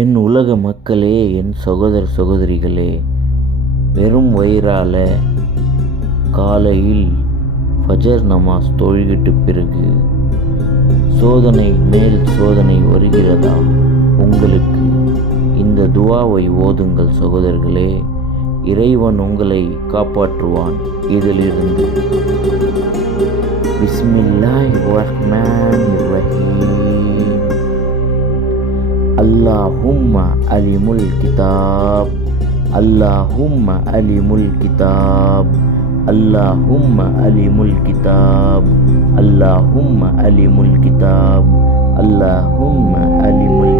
என் உலக மக்களே, என் சகோதர சகோதரிகளே, வெறும் வயிறால காலையில் ஃபஜர் நமாஸ் தொழுகிட்டு பிறகு சோதனை மேல் சோதனை வருகிறதா உங்களுக்கு? இந்த துவாவை ஓதுங்கள் சகோதரர்களே, இறைவன் உங்களை காப்பாற்றுவான் இதிலிருந்து. பிஸ்மில்லாஹிர் ரஹ்மானிர் ரஹீம். அல்லாஹும்ம அலிமுல் கிதாப், அல்லாஹும்ம அலிமுல் கிதாப், அல்லாஹும்ம அலிமுல் கிதாப், அல்லாஹும்ம அலிமுல் கிதாப், அல்லாஹும்ம அலிமுல்